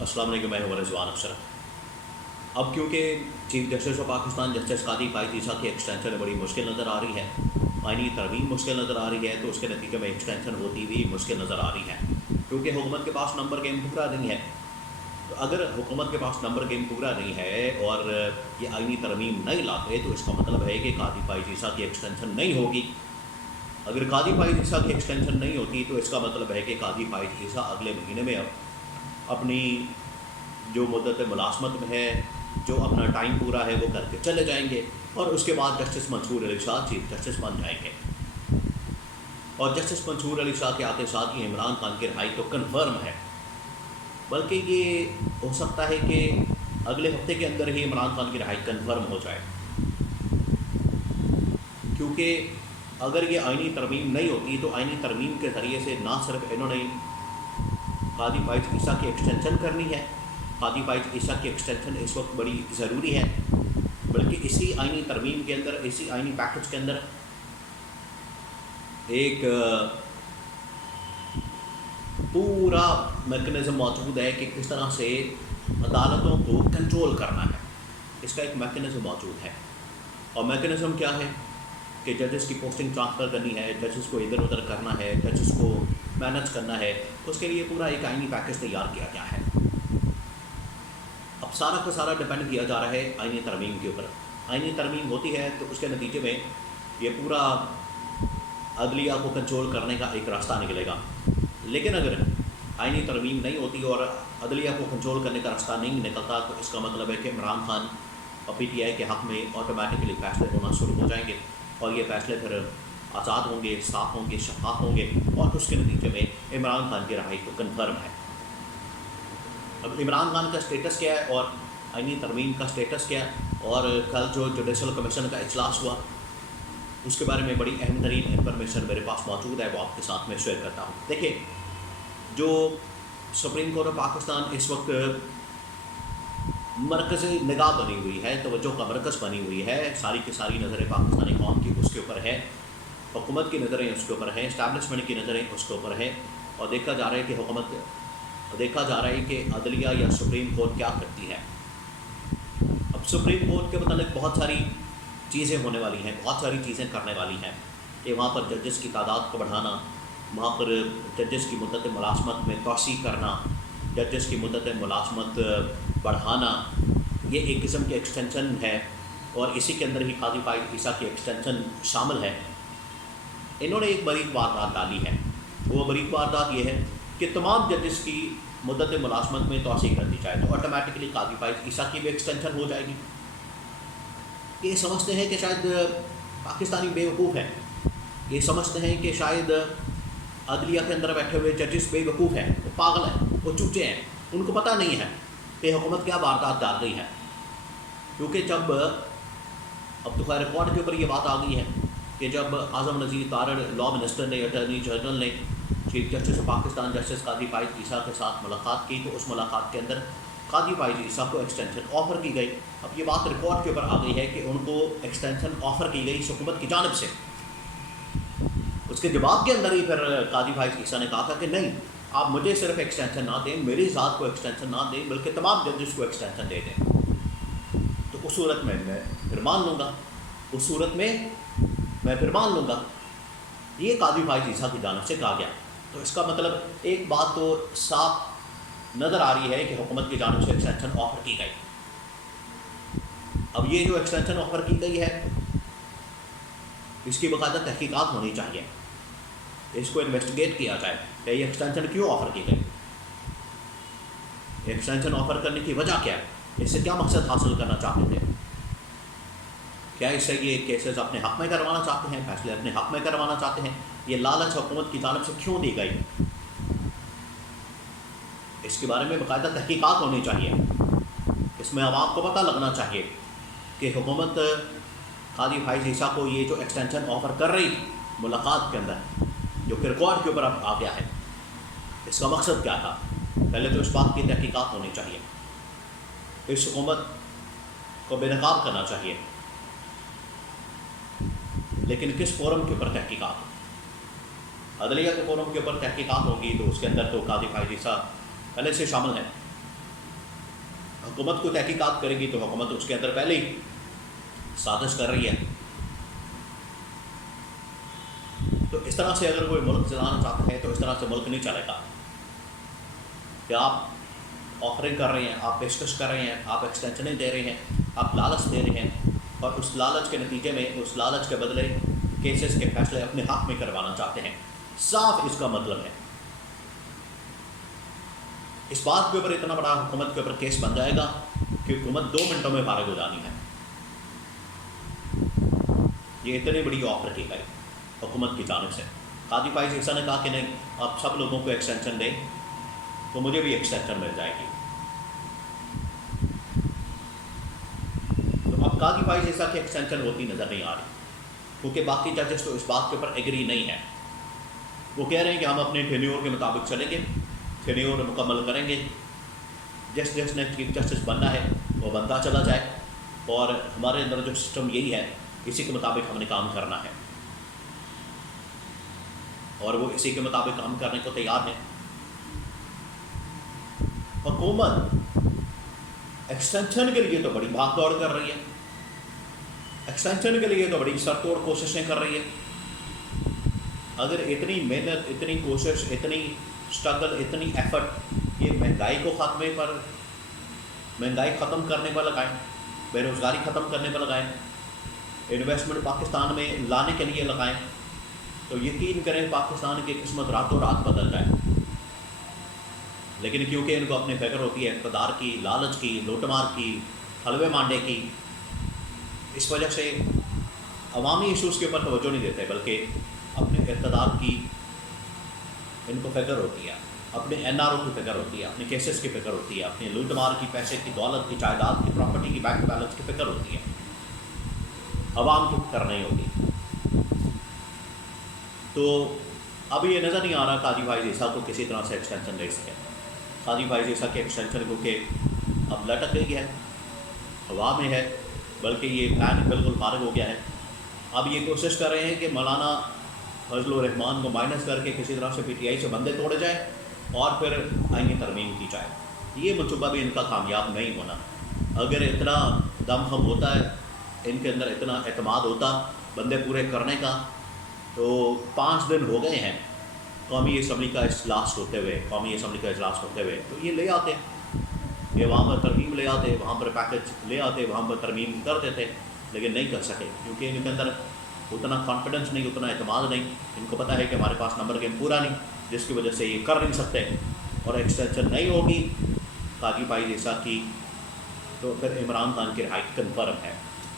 السلام علیکم، میں ہوں رضوان افسر۔ اب کیونکہ chief justice of Pakistan justice قاضی فائز عیسیٰ کی ایکسٹینشن بڑی مشکل نظر آ رہی ہے، آئینی ترمیم مشکل نظر آ رہی ہے، تو اس کے نتیجے میں ایکسٹینشن ہوتی بھی مشکل نظر آ رہی ہے، کیونکہ حکومت کے پاس نمبر گیم پورا نہیں ہے۔ تو اگر حکومت کے پاس نمبر گیم پورا نہیں ہے اور یہ آئینی ترمیم نہیں لاتے تو اس کا مطلب ہے کہ قاضی فائز عیسیٰ کی ایکسٹینشن نہیں ہوگی۔ اگر قاضی فائز عیسیٰ کی ایکسٹینشن نہیں ہوتی تو اس کا مطلب ہے کہ قاضی فائز عیسیٰ اگلے مہینے میں اپنی جو مدت ملازمت میں ہے، جو اپنا ٹائم پورا ہے وہ کر کے چلے جائیں گے، اور اس کے بعد جسٹس منصور علی شاہ چیف جسٹس بن جائیں گے۔ اور جسٹس منصور علی شاہ کے آتے ساتھ ہی عمران خان کی رہائی تو کنفرم ہے، بلکہ یہ ہو سکتا ہے کہ اگلے ہفتے کے اندر ہی عمران خان کی رہائی کنفرم ہو جائے، کیونکہ اگر یہ آئینی ترمیم نہیں ہوتی تو آئینی ترمیم کے ذریعے سے نہ صرف انہوں نے قاضی فائز عیسیٰ کی ایکسٹینشن کرنی ہے، قاضی فائز عیسیٰ کی ایکسٹینشن اس وقت بڑی ضروری ہے، بلکہ اسی آئینی ترمیم کے اندر، اسی آئینی پیکج کے اندر ایک پورا میکنزم موجود ہے کہ کس طرح سے عدالتوں کو کنٹرول کرنا ہے۔ اس کا ایک میکنزم موجود ہے، اور میکنزم کیا ہے کہ ججز کی پوسٹنگ ٹرانسفر کرنی ہے، ججز کو ادھر ادھر کرنا ہے، ججز کو مینج کرنا ہے، اس کے لیے پورا ایک آئینی پیکج تیار کیا گیا ہے۔ اب سارا کا سارا ڈپینڈ کیا جا رہا ہے آئینی ترمیم کے اوپر۔ آئینی ترمیم ہوتی ہے تو اس کے نتیجے میں یہ پورا عدلیہ کو کنٹرول کرنے کا ایک راستہ نکلے گا، لیکن اگر آئینی ترمیم نہیں ہوتی اور عدلیہ کو کنٹرول کرنے کا راستہ نہیں نکلتا تو اس کا مطلب ہے کہ عمران خان اور پی ٹی آئی کے حق میں آٹومیٹکلی فیصلے ہونا شروع ہو جائیں گے، اور یہ فیصلے پھر آزاد ہوں گے، صاف ہوں گے، شفاف ہوں گے، اور اس کے نتیجے میں عمران خان کی رہائی تو کنفرم ہے۔ اب عمران خان کا اسٹیٹس کیا ہے اور آئینی ترمیم کا اسٹیٹس کیا ہے، اور کل جو جوڈیشل کمیشن کا اجلاس ہوا اس کے بارے میں بڑی اہم ترین انفارمیشن میرے پاس موجود ہے، وہ آپ کے ساتھ میں شیئر کرتا ہوں۔ دیکھیں، جو سپریم کورٹ آف پاکستان اس وقت مرکزی نگاہ بنی ہوئی ہے، توجہ کا مرکز بنی ہوئی ہے، ساری کی ساری نظریں پاکستانی قوم کی اس کے اوپر ہے، حکومت کی نظریں اس کے اوپر ہیں، اسٹیبلشمنٹ کی نظریں اس کے اوپر ہیں، اور دیکھا جا رہا ہے کہ عدلیہ یا سپریم کورٹ کیا کرتی ہے۔ اب سپریم کورٹ کے متعلق بہت ساری چیزیں ہونے والی ہیں، بہت ساری چیزیں کرنے والی ہیں، کہ وہاں پر ججز کی تعداد کو بڑھانا، وہاں پر ججز کی مدت ملازمت میں توسیع کرنا، ججز کی مدت ملازمت بڑھانا، یہ ایک قسم کی ایکسٹینشن ہے، اور اسی کے اندر ہی قاضی فائز عیسیٰ کی ایکسٹینشن شامل ہے۔ انہوں نے ایک بریک واردات ڈالی ہے، وہ بریک واردات یہ ہے کہ تمام ججز کی مدت ملازمت میں توسیع کر دی جائے تو آٹومیٹکلی قاضی فائز عیسیٰ کی بھی ایکسٹینشن ہو جائے گی۔ یہ سمجھتے ہیں کہ شاید پاکستانی بیوقوف ہیں، یہ سمجھتے ہیں کہ شاید عدلیہ کے اندر بیٹھے ہوئے ججز بیوقوف ہیں، وہ پاگل ہیں، وہ چوچے ہیں، ان کو پتہ نہیں ہے کہ حکومت کیا واردات ڈال رہی ہے، کیونکہ جب اب تو خیر ریکارڈ کے اوپر یہ بات آ گئی ہے کہ جب اعظم نذیر تارڑ لاء منسٹر نے، اٹارنی جنرل نے chief justice of Pakistan justice قاضی فائز عیسیٰ کے ساتھ ملاقات کی تو اس ملاقات کے اندر قاضی فائز عیسیٰ کو ایکسٹینشن آفر کی گئی۔ اب یہ بات ریکارڈ کے اوپر آ گئی ہے کہ ان کو ایکسٹینشن آفر کی گئی حکومت کی جانب سے۔ اس کے جواب کے اندر ہی پھر قاضی فائز عیسیٰ نے کہا تھا کہ نہیں، آپ مجھے صرف ایکسٹینشن نہ دیں، میری ذات کو ایکسٹینشن نہ دیں، بلکہ تمام ججز کو ایکسٹینشن دے دیں، تو اس صورت میں پھر مان لوں گا، اس صورت میں میں پھر مان لوں گا۔ یہ قاضی فائز عیسیٰ کی جانب سے کہا گیا، تو اس کا مطلب ایک بات تو صاف نظر آ رہی ہے کہ حکومت کی جانب سے ایکسٹینشن آفر کی گئی۔ اب یہ جو ایکسٹینشن آفر کی گئی ہے اس کی باقاعدہ تحقیقات ہونی چاہیے، اس کو انویسٹیگیٹ کیا جائے کہ یہ ایکسٹینشن کیوں آفر کی گئی، ایکسٹینشن آفر کرنے کی وجہ کیا ہے، اس سے کیا مقصد حاصل کرنا چاہتے تھے، کیا اس سے یہ کیسز اپنے حق میں کروانا چاہتے ہیں، فیصلے اپنے حق میں کروانا چاہتے ہیں، یہ لالچ حکومت کی جانب سے کیوں دی گئی، اس کے بارے میں باقاعدہ تحقیقات ہونی چاہیے۔ اس میں عوام کو پتہ لگنا چاہیے کہ حکومت قاضی فائز عیسیٰ کو یہ جو ایکسٹینشن آفر کر رہی ملاقات کے اندر، جو کہ ریکارڈ کے اوپر اب آ گیا ہے، اس کا مقصد کیا تھا، پہلے تو اس بات کی تحقیقات ہونی چاہیے، اس حکومت کو بے نقاب کرنا چاہیے، لیکن کس فورم کے اوپر تحقیقات، عدلیہ کے فورم کے اوپر تحقیقات ہوگی تو اس کے اندر تو قاضی فائز عیسیٰ پہلے سے شامل ہیں، حکومت کو تحقیقات کرے گی تو حکومت اس کے اندر پہلے ہی سازش کر رہی ہے. تو اس طرح سے اگر کوئی ملک چلانا چاہتا ہے تو اس طرح سے ملک نہیں چلے گا کہ آپ آفرنگ کر رہے ہیں, آپ پیشکش کر رہے ہیں, آپ ایکسٹینشنیں دے رہے ہیں, آپ لالچ دے رہے ہیں, اور اس لالچ کے نتیجے میں, اس لالچ کے بدلے کیسز کے فیصلے اپنے حق میں کروانا چاہتے ہیں. صاف اس کا مطلب ہے. اس بات کے اوپر اتنا بڑا حکومت کے اوپر کیس بن جائے گا کہ حکومت 2 منٹوں میں فارغ ہو جانی ہے. یہ اتنی بڑی آفر کی گئی حکومت کی جانب سے. قاضی فائز عیسیٰ نے کہا کہ نہیں, آپ سب لوگوں کو ایکسٹینشن دیں تو مجھے بھی ایکسٹینشن مل جائے گی. تو اب قاضی فائز عیسیٰ کی ایکسٹینشن ہوتی نظر نہیں آ رہی, کیونکہ باقی ججز تو اس بات کے اوپر ایگری نہیں ہیں. وہ کہہ رہے ہیں کہ ہم اپنے ٹینیور کے مطابق چلیں گے, ٹینیور مکمل کریں گے, جس نے چیف جسٹس بننا ہے وہ بنتا چلا جائے, اور ہمارے اندر جو سسٹم یہی ہے, اسی کے مطابق ہم نے کام کرنا ہے, اور وہ اسی کے مطابق کام کرنے کو تیار ہے. حکومت ایکسٹینشن کے لیے تو بڑی بھاگ دوڑ کر رہی ہے, ایکسٹینشن کے لیے تو بڑی سر توڑ کوششیں کر رہی ہے. اگر اتنی محنت, اتنی کوشش, اتنی اسٹرگل, اتنی ایفرٹ یہ مہنگائی کو خاتمے پر, مہنگائی ختم کرنے پر لگائیں, بے روزگاری ختم کرنے پر لگائیں, انویسٹمنٹ پاکستان میں لانے کے لیے لگائیں, تو یقین کریں پاکستان کی قسمت راتوں رات بدل جائے. لیکن کیونکہ ان کو اپنی فکر ہوتی ہے اقتدار کی, لالچ کی, لوٹ مار کی, حلوے مانڈے کی, اس وجہ سے عوامی ایشوز کے اوپر توجہ نہیں دیتے, بلکہ اپنے اقتدار کی ان کو فکر ہوتی ہے, اپنے این آر او کی فکر ہوتی ہے, اپنے کیسز کی فکر ہوتی ہے, اپنی لوٹ مار کی, پیسے کی, دولت کی, جائیداد کی, پراپرٹی کی, بینک بیلنس کی فکر ہوتی ہے, عوام کی فکر نہیں ہوتی. تو اب یہ نظر نہیں آ رہا قاضی فائز عیسیٰ کو کسی طرح سے ایکسٹینشن دے سکے. قاضی فائز عیسیٰ کے ایکسٹینشن کیونکہ اب لٹک گئی ہے, ہوا میں ہے, بلکہ یہ پلان بالکل فارغ ہو گیا ہے. اب یہ کوشش کر رہے ہیں کہ مولانا فضل الرحمان کو مائنس کر کے کسی طرح سے پی ٹی آئی سے بندے توڑے جائیں اور پھر آئینی ترمیم کی جائے. یہ منصوبہ بھی ان کا کامیاب نہیں ہونا. اگر اتنا دم خم ہوتا ہے, ان کے اندر اتنا اعتماد ہوتا بندے پورے کرنے کا, تو 5 دن ہو گئے ہیں قومی اسمبلی کا اجلاس ہوتے ہوئے, تو یہ لے آتے, یہ وہاں پر ترمیم لے آتے, وہاں پر پیکج لے آتے, وہاں پر ترمیم کر دیتے, لیکن نہیں کر سکے کیونکہ ان کے اندر اتنا کانفیڈنس نہیں, اتنا اعتماد نہیں. ان کو پتہ ہے کہ ہمارے پاس نمبر گیم پورا نہیں, جس کی وجہ سے یہ کر نہیں سکتے, اور ایکسٹینشن نہیں ہوگی قاضی فائز عیسیٰ کی, تو پھر عمران خان کی رہائی کنفرم ہے.